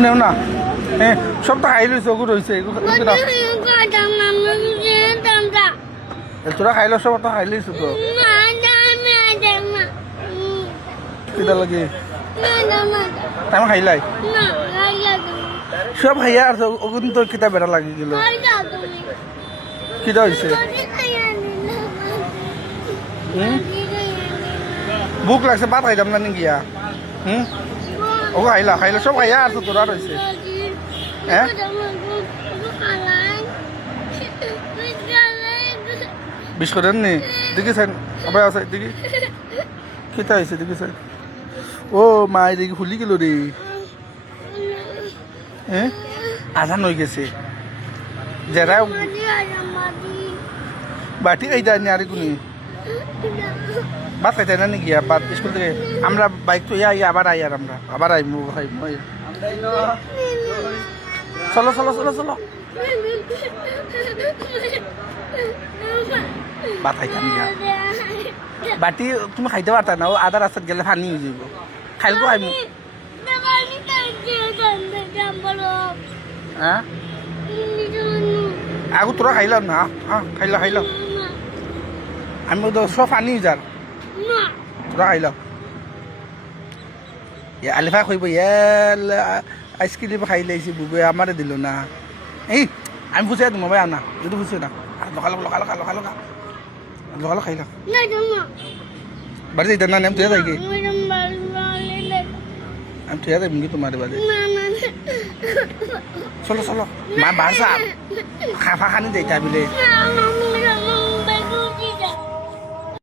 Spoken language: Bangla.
নেও না সব তো খাই লইছে ওগুলো রয়েছে তোরা খাইলো সব তো খাই লইছ তো কিটা লাগে তাই খাইলাই সব খাইয়া আর ওগুন তোর কিতা বেড়া লাগি গেল কিটা হয়েছে বুক লাগছে ভাত খাইতাম না গিয়া ও খাইলা খাইলা সব খাইয়া আর তোরা রয়েছে হ্যাঁ বিশ করেন নি দেখিছেন আবার আছে দেখি কিতা হয়েছে দেখিছেন ও মা এদিকে ফুলি গেল রে হ্যাঁ আজান হয়ে গেছে যারা বাটি খাইতে নি আর কোনি ভাত খাইতে না নাকি বাদ স্কুল থেকে আমরা বাইক তো আবার আই আর আমরা আবার আই চলো চলো চলো চলো ভাত খাইতাম গিয়া বাটি তুমি খাইতে পারতা না ও আধা রাস্তাত গেলে পানি হয়ে যাব খাইল তো খাইমু হ্যাঁ আগু তোরা খাইলাম না খাইলা খাইলাম আমি সব পানি যার তোরা খাইলাম আলিফা কইব আইসক্রিম খাই লাইছি বুবে আমারে দিল না এই আমি বুঝাই দিম ভাই আনা যদি বুঝছি না লগালো লগালো লগালো লগালো খাইলাম বাড়ি যাইতে না আমি তুই যাই কি আমি তুই যাই মুগি তোমার বাড়ি চলো চলো মা বাসা খাফা খানি যাইতা বিলে